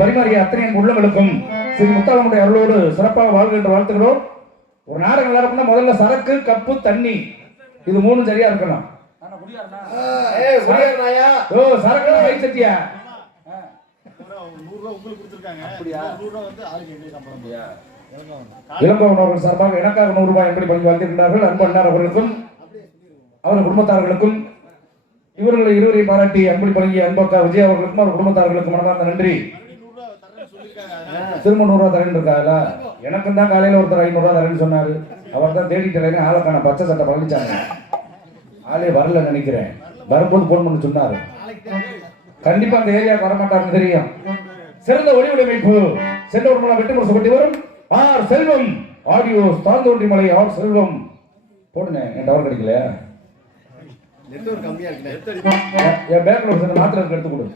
பரிமாறிய அத்தனை உள்ளங்களுக்கும் ஸ்ரீ முத்தாளனுடைய அருளோடு சிறப்பாக வாழ்கின்ற வாழ்த்துக்கிறோம். ஒரு நாடகம் எல்லாருக்குன்னா முதல்ல சரக்கு, கப்பு, தண்ணி இது மூணும் சரியா இருக்கணும். சரக்கு கை சட்டியா இளம்பவன் அவர்கள் சார்பாக எனக்காக 100 ரூபாய் எப்படி பணி வாழ்த்திருக்கிறார்கள். அன்பு அண்ணார் அவர்களுக்கும் அவர் குடும்பத்தார்களுக்கும் இவர்களை இருவரையும் பாராட்டி அன்பளி பழகிய அன்பக்கா விஜய் அவர்களுக்கும் அவர் குடும்பத்தார்களுக்கும் மனமார்ந்த நன்றி. திரும்ப 100 ரூபா தரேன்னு இருக்காங்களா? எனக்கும் தான் காலையில ஒருத்தர் 500 ரூபா தரேன்னு சொன்னாரு. அவர் தான் தேடிட்டு ஆளுக்கான பச்சை சட்டை பழனிச்சாங்க. ஆளே வரல நினைக்கிறேன். வரும்போது போன் பண்ணி சொன்னாரு. கண்டிப்பா அந்த ஏரியாவுக்கு வரமாட்டாருன்னு தெரியும். சிறந்த ஒளி உடைமைப்பு சென்றவர் மூலம் வெற்றி முரசு கொண்டு வரும் ஆர் செல்வம் ஆடியோ தாந்தோண்டி மலை ஆர் செல்வம் போடுங்க. என் டவர் கிடைக்கல, என் பேக்ல மாத்திரை எடுத்து கொடு.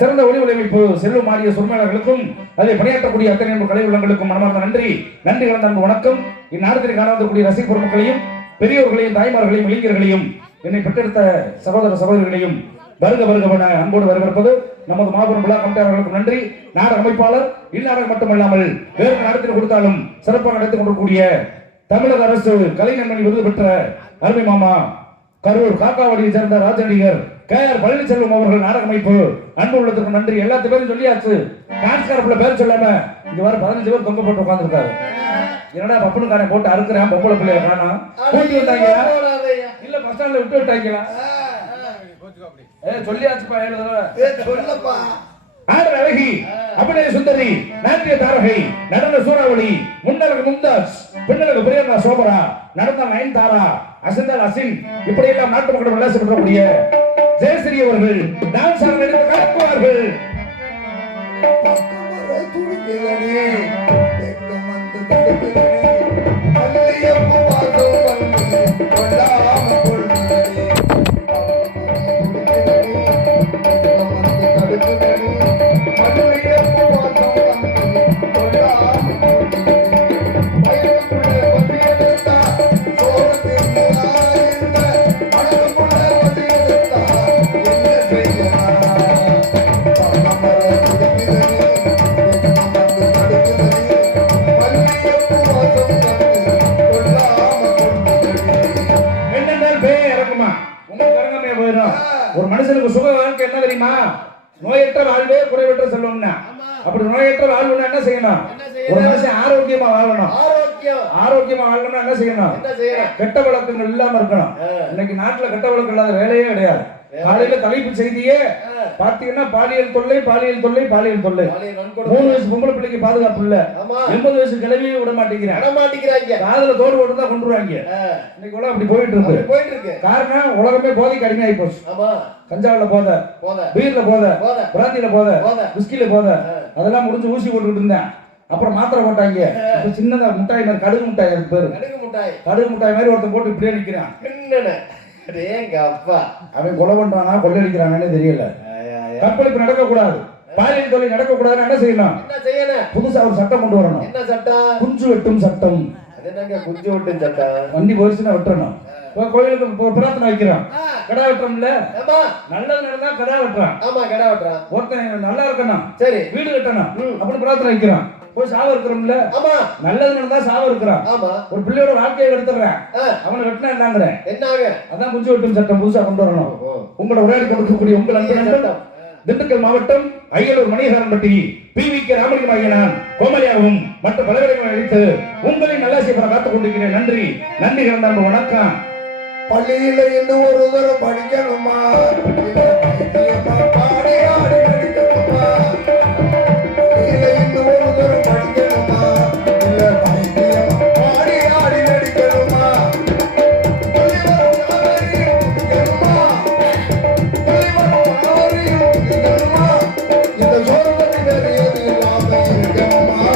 சிறந்த ஒளி உழைப்பு செல்வம் ஆடிய சொற்மையாளர்களுக்கும் அதை பணியாற்றக்கூடிய அத்தனை கலை உள்ளங்களுக்கும் மனமார்ந்த நன்றி. நன்றி கலந்த அன்பு வணக்கம். இந்நாடத்தில் காண வந்தக்கூடிய ரசிக பொருட்களையும் பெரியோர்களையும் தாய்மார்களையும் இளைஞர்களையும் என்னை பெற்றெடுத்த சகோதர சகோதரிகளையும் வருக வருகவன அன்போடு வரவேற்பது நமது மாபெரும் விழா கமிட்டியாளர்களுக்கும் நன்றி. நாடக அமைப்பாளர் இந்நாடகம் மட்டுமல்லாமல் வேறு நாடத்தில் கொடுத்தாலும் சிறப்பாக நடத்திக் கொண்டிருக்கூடிய தமிழக அரசு கலைஞர்மணி விருது பெற்ற அருமை மாமா கரூர் காக்காவாடியை சேர்ந்த ராஜநடிகர் KR பழனிச்செல்வம் அவர்கள் நாடக அமைப்பு அன்பு உள்ளதுக்கு நன்றி. எல்லாத்து பேரும் சொல்லியாச்சு. டான்ஸ்காரப்புல பேர் சொல்லாம இங்க வர 15 பேர் தொங்க போட்டு உட்கார்ந்துருக்காரு. என்னடா பப்புனுக்காரன் போட்டு அறுக்கிறேன் பொம்பளை பிள்ளைய காணா கூட்டி வந்தாங்க இல்ல பஸ் ஸ்டாண்ட்ல விட்டு விட்டாங்களா? சொல்லியாச்சுப்பா 7 தடவை சொல்லப்பா. ஆடல் அழகி, அபிநய சுந்தரி, நாட்டிய தாரகை, நடன சூறாவளி, முன்னழகு மும்தாஜ், பின்னழகு பிரியங்கா சோபரா, நடந்தால் நயன்தாரா, அசந்தால் அசின், இப்படி எல்லாம் நாட்டு மக்கள் விளையாடக்கூடிய ஜெயஸ்ரீ அவர்கள் டான்ஸ் ஆட கலக்குவார்கள். ஒரு மனுஷனுக்கு சுக வாழ்க்கை என்ன தெரியுமா? நோயற்ற வாழ்வே குறைவற்ற செல்வம்னா. அப்படி நோயற்ற வாழ்வுனா என்ன செய்யணும்? ஒரு மனுஷன் ஆரோக்கியமா வாழணும். ஆரோக்கியமா வாழணும்னா என்ன செய்யணும்? கெட்ட வழக்கங்கள் இல்லாம இருக்கணும். இன்னைக்கு நாட்டுல கெட்ட வழக்கம் இல்லாத வேலையே கிடையாது. காலையில தலைப்பு செய்தியே பாத்தீங்கன்னா பாலியல் தொல்லை, பாலியல் தொல்லை, பாலியல் தொல்லை. 3 வயசு பொம்பளை பிள்ளைக்கு பாதுகாப்பு இல்ல, 80 வயசு கிளவியே விட மாட்டேங்கிறாங்க. காதுல தோடு போட்டு தான் கொண்டுருவாங்க. இன்னைக்கு உலகம் அப்படி போயிட்டு இருக்கு. காரணம் உலகமே போதைக்கு அடிமையாகி போச்சு. கஞ்சாவில போத, பீர்ல போத, பிராந்தியில போத, விஸ்கில போத, அதெல்லாம் முடிஞ்சு ஊசி போட்டுக்கிட்டு இருந்தேன். அப்புறம் மாத்திரை போட்டாங்க. இப்ப சின்னதா முட்டாய் மாதிரி கடுகு முட்டாய், அதுக்கு பேரு கடுகு முட்டாய் மாதிரி ஒருத்தன் போட்டு இப்படியே நிக்கிறான். அவன் கொலை பண்றானா கொள்ளடிக்கிறானே தெரியல. கற்பழிப்பு நடக்க கூடாது, பாலியல் தொல்லை நடக்க கூடாதுன்னு என்ன செய்யணும்? புதுசா ஒரு சட்டம் கொண்டு வரணும். என்ன சட்டம்? குஞ்சு வெட்டும் சட்டம். குஞ்சு வெட்டும் சட்டம். வண்டி போயிடுச்சுன்னா வெட்டணும். கோயிலுக்கு பிரார்த்தனை வைக்கிறான், கடா வெட்டுறோம்ல. நல்லது நடந்தா கடா வெட்டுறான். ஒருத்தன் நல்லா இருக்கணும், சரி வீடு கட்டணும் அப்படின்னு பிரார்த்தனை வைக்கிறான். போய் சாவ இருக்கிறோம்ல. நல்லது நடந்தா சாவ இருக்கிறான். ஒரு பிள்ளையோட வாழ்க்கையை எடுத்துறேன், அவனை வெட்டினா என்னங்கிற அதான் குஞ்சு வெட்டும் சட்டம் புதுசா கொண்டு வரணும். உங்களோட உரையாடி கொடுக்கக்கூடிய உங்கள் அன்பு நண்பன் திண்டுக்கல் மாவட்டம் அய்யலூர் மணிகரன்பட்டி PVK ராமலிங்கம் ஆகிய நான் கோமலியாகவும் மற்ற பலவரையும் அழைத்து உங்களின் நல்லாசியை பெற காத்துக் கொண்டிருக்கிறேன். நன்றி. நன்றி கலந்த அன்பு வணக்கம். பள்ளியில இன்னும் ஒரு தடவை படிக்கணுமா? பாடி ஆடி நடிக்கணுமா? பள்ளியில இன்னும் ஒரு தடவை படிக்கணுமா? இல்ல பைத்தியமா பாடி ஆடி நடிக்கணுமா? இந்த சோழனை நிறையது இல்லாம இருக்கணுமா?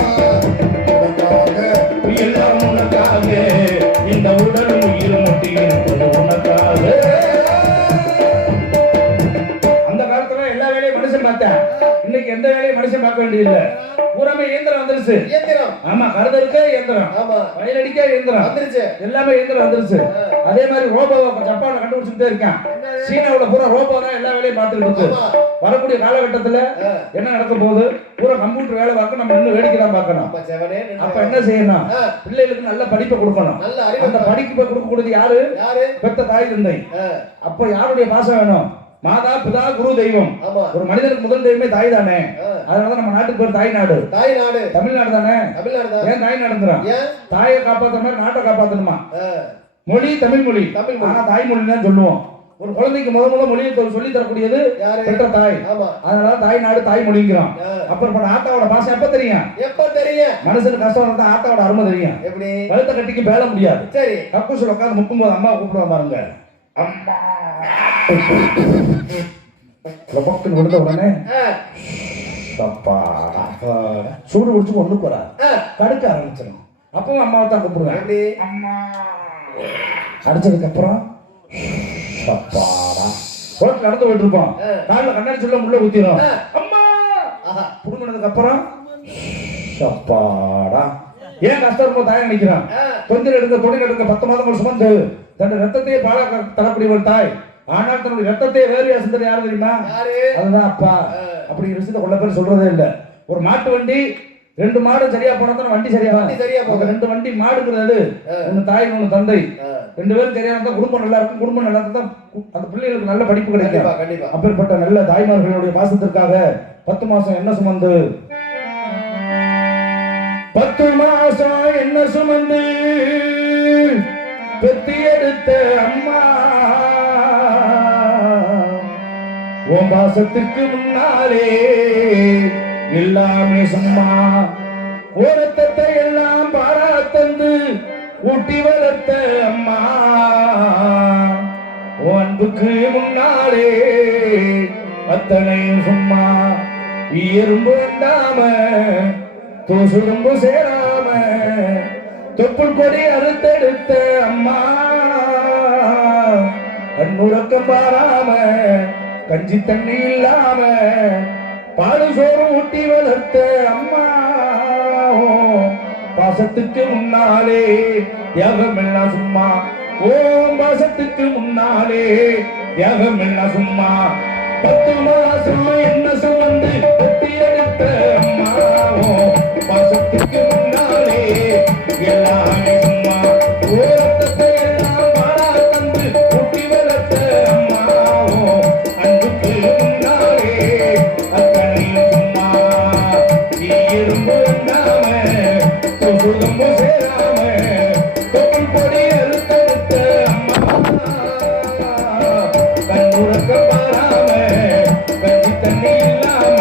எல்லாம் உனக்காக, இந்த உடலும் உயிர் முட்டி இருப்பது உனக்காக. அந்த காலத்துல எல்லா வேலையும் மனுஷன் பார்த்தேன். இன்னைக்கு எந்த வேலையும் மனுஷன் பார்க்க வேண்டியதில்லை. பூராமே இயந்திரம் வந்துருச்சு. ஆமா, கருதறுக்க இயந்திரம், வயலடிக்க இயந்திரம் வந்துருச்சு, எல்லாமே இயந்திரம் வந்துருச்சு. அதே மாதிரி ரோபோவை ஜப்பான்ல கண்டுபிடிச்சுட்டே இருக்கான். சீனாவுல பூரா ரோபோ தான் எல்லா வேலையும் பார்த்துட்டு இருக்கு. வரக்கூடிய காலகட்டத்துல என்ன நடக்க போகுது? பூரா கம்ப்யூட்டர் வேலை பார்க்க நம்ம இன்னும் வேடிக்கை தான் பார்க்கணும். அப்ப என்ன செய்யணும்? பிள்ளைகளுக்கு நல்ல படிப்பை கொடுக்கணும். அந்த படிப்பை கொடுக்கக்கூடியது யாரு? பெத்த தாய் தந்தை. அப்ப யாருடைய பாசம் வேணும்? மாதா பிதா குரு தெய்வம். ஒரு மனிதனுக்கு முதல் தெய்வமே தாய் தானே. அதனால நம்ம நாட்டுக்கு பேர் தாய் நாடு. தமிழ்நாடு தானே. ஏன் தாய் நாடுங்கிறான்? தாயை காப்பாத்த மாதிரி நாட்டை காப்பாத்தணுமா? மொழி தமிழ் மொழி, ஆனா தாய்மொழி தான் சொல்லுவோம். ஒரு குழந்தைக்கு முதல் மொழியை சொல்லி தரக்கூடியது பெற்ற தாய். அதனால தாய் நாடு தாய் மொழிங்கிறோம். அப்புறம் ஆத்தாவோட பாஷை எப்ப தெரியும்? மனுஷனுக்கு கஷ்டம் இருந்தா ஆத்தாவோட அருமை தெரியும். கழுத்த கட்டிக்கு பேல முடியாது. சரி, கக்கூசில் உட்காந்து முக்கும் போது அம்மா கூப்பிடுவா பாருங்க. அம்மா விழுந்த உடனே சூடு குடிச்சு ஒண்ணு போறா கடுக்க ஆரம்பிச்சிடும். அப்பவும் அம்மாவை தான் கூப்பிடுவேன். அம்மா அடிச்சதுக்கு அப்புறம் ரோட்ல நடந்து போயிட்டு இருப்போம். காலில் கண்ணாடி சொல்ல உள்ள ஊத்திரும். அம்மா புடுங்கினதுக்கு அப்புறம் சப்பாடா. ஏன் கஷ்டம் இருக்கும்? தாயை நினைக்கிறான். கொஞ்சம் எடுக்க தொழில் எடுக்க 10 மாதங்கள் சுமந்து தன் ரத்தத்தையே பால தரக்கூடியவள் தாய். ஆனால் தன்னுடைய ரத்தத்தை வேறு சிந்தனை யாரு தெரியுமா? அதுதான் அப்பா. அப்படி விஷயத்த கொள்ள பேர் சொல்றதே இல்லை. ஒரு மாட்டு வண்டி 2 மாடு சரியா போனா தான் வண்டி சரியா போகும். 2 வண்டி மாடுங்கிறது ஒன்னு தாய் ஒன்னு தந்தை. 2 பேரும் சரியா இருந்தா குடும்பம் நல்லா இருக்கும். குடும்பம் நல்லா இருந்தா அந்த பிள்ளைகளுக்கு நல்ல படிப்பு கிடைக்கும். அப்பேற்பட்ட நல்ல தாய்மார்களுடைய பாசத்திற்காக 10 மாசம் என்ன சுமந்து 10 மாசம் என்ன சுமந்து பெத்தி எடுத்த அம்மா உன் பாசத்துக்கு முன்னாலே எல்லாமே சும்மா. ஓரத்தத்தை எல்லாம் பாரா தந்து ஊட்டி வளர்த்த அம்மா அன்புக்கு முன்னாலே அத்தனையும் சும்மா. எறும்பு வேண்டாம தூசுடும்பு சேராம தொப்புள் கொடி அறுத்தெடுத்த அம்மா கண்ணுறக்கம் பாராம கஞ்சி தண்ணி இல்லாம பாடு சோறு ஊட்டி வளர்த்த அம்மா பாசத்துக்கு முன்னாலே தியாகம் எல்லாம் சும்மா. ஓம் பாசத்துக்கு முன்னாலே தியாகம் எல்லாம் சும்மா. 10 மாசம் என்ன சுமந்து பெத்தி எடுத்த அம்மா பாசத்துக்கு முன்னாலே எல்லாமே சும்மா. ஓரத்தை எல்லாம் வாழா தந்து ஊட்டி வளர்த்த அம்மா அன்புக்கு முன்னாலே அத்தனையும் சும்மா. எறும்பு வேண்டாம சுடும்பு சேராம தொப்புள் கொடி அறுத்தெடுத்த அம்மா கண்ணுறக்க பாராம கஞ்சி தண்ணி இல்லாம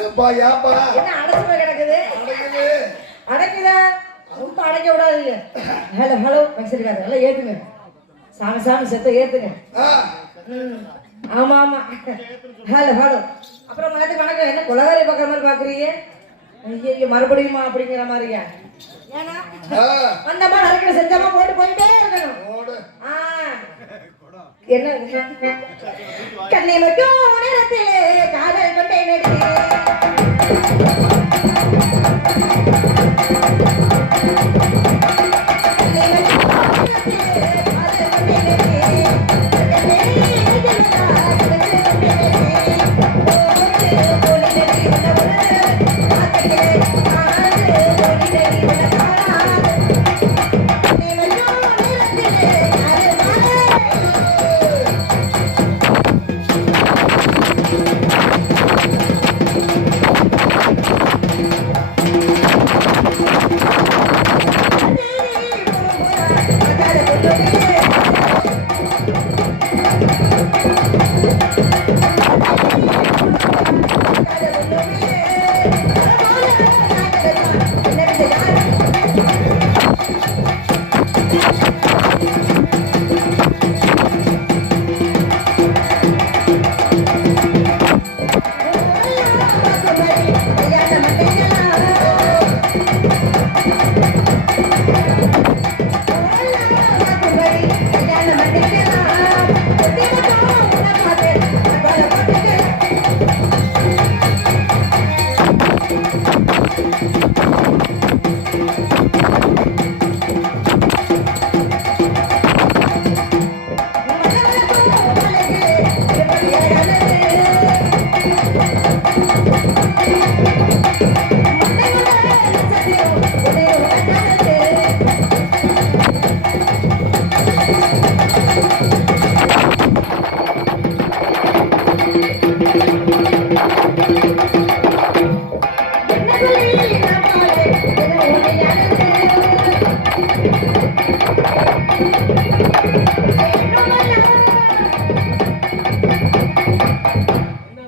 ஏப்பா ஏப்பா என்ன அடைச்சு போய் கிடக்குது நடக்குது அடைக்குதா ரொம்ப அடைக்க விடாதீங்க ஹலோ ஹலோ வச்சிருக்காரு நல்லா ஏத்துங்க சாமி சாமி செத்த ஏத்துங்க ஆ, ஆமா ஆமா ஹலோ ஹலோ அப்புறம் மனதுக்கு வணக்கம் என்ன கொலகாரி பார்க்குற மாதிரி பாக்குறீங்க ஐயோ மறுபடியுமா அப்படிங்கிற மாதிரியா ஏன்னா ஆ, வந்தமா நடக்கிற செஞ்சமா போட்டு போயிட்டே இருக்கணும் ஓடு. ஆ. என்ன கண்ணை மட்டும் நேரத்திலே காதல் கொண்டே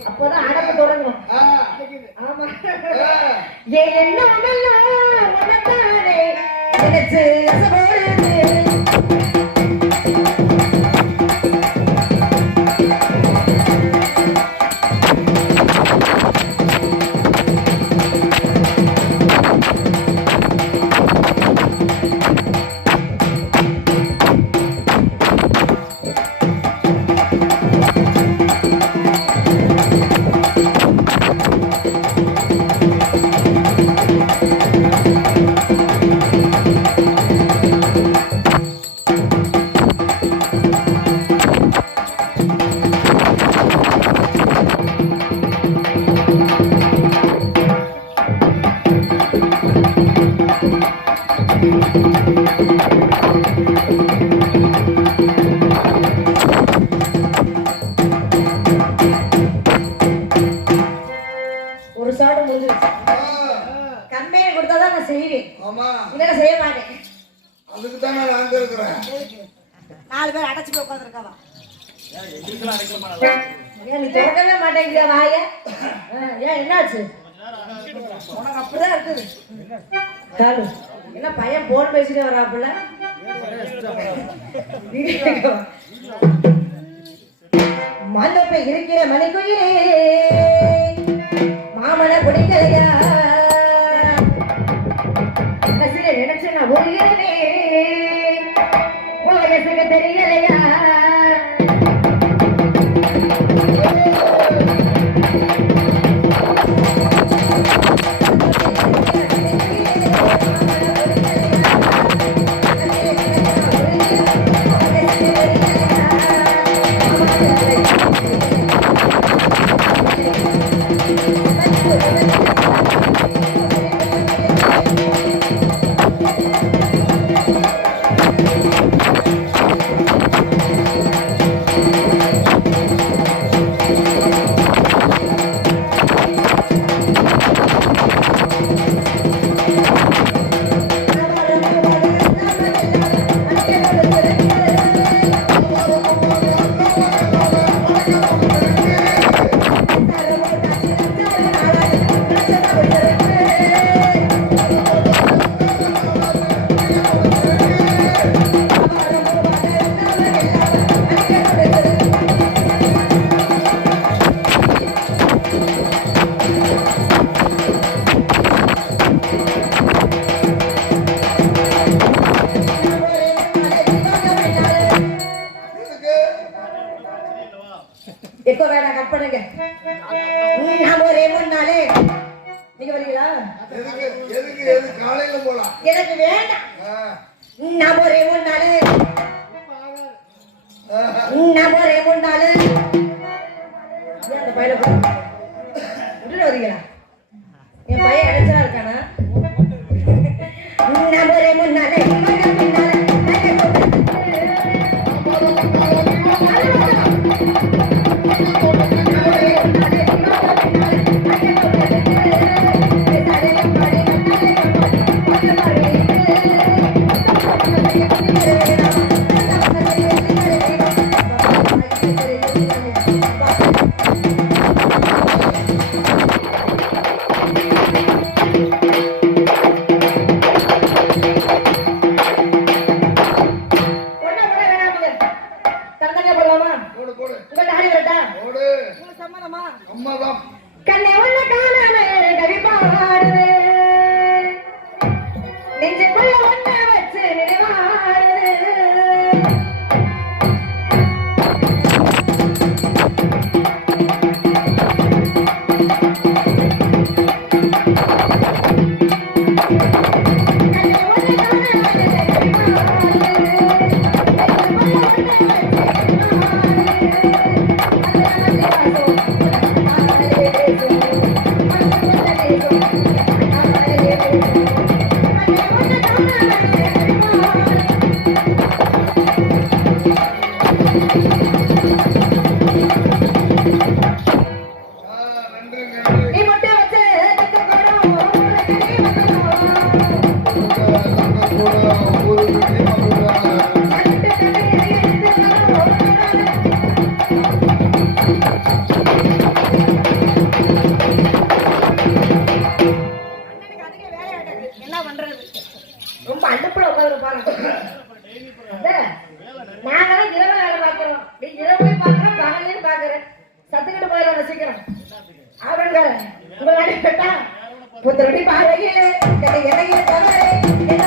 அப்போதான் அடப்பு தொடங்கும் ஆ, ஆமா ஆ, என்ன மனத்தானே நினைச்சு அசைபோடுது. ஒரு சாடு முடிஞ்சிருச்சு ஆ, கம்பெனி கொடுத்தாதான் நான் செய்வேன் ஆமா இல்லைன்னா செய்ய மாட்டேன் அதுக்கு தானே நாங்க இருக்கிறேன் 4 பேர் அடைச்சு போய் உட்காந்துருக்காவா ஏன் நீ திறக்கவே மாட்டேங்கிறியா வாய ஏன் என்னாச்சு உனக்கு அப்படிதான் இருக்குது காலு என்ன பையன் போன் பேசிட்டு வராப்புல மண்டப்பை இருக்கிற மணிக்குயிலே மாமனை பிடிக்கலையா மனசுல நினைச்சு நான் உருகிறனே வயசுக்கு தெரியலையா முன்னாலே நீங்க வரீங்களா? எதுக்கு காலையில போலாம். எனக்கு வேண்டாம். நான் போறேன் முன்னாலே அந்த பையனை விட்டுட்டு வரீங்களா? என் பையன் அடைச்சா இருக்கானா? நான் போறேன் முன்னாலே கண்ணே உள்ள காணான கவி பாடுது நெஞ்சுக்குள்ள ஒன்ன வச்சு நினைவாடுது ரொம்ப அனுப்புல உட்காந்து பாருங்க. நாங்கதான் இரவு வேலை பார்க்கிறோம். நீ இரவு பாக்குற பகலையும் பாக்குறேன். சத்துக்கிட்டு போயிடலாம் சீக்கிரம். ஆவணங்க உங்களை அனுப்பிட்டா புத்தரடி பார்வையிலே இடையில தவறு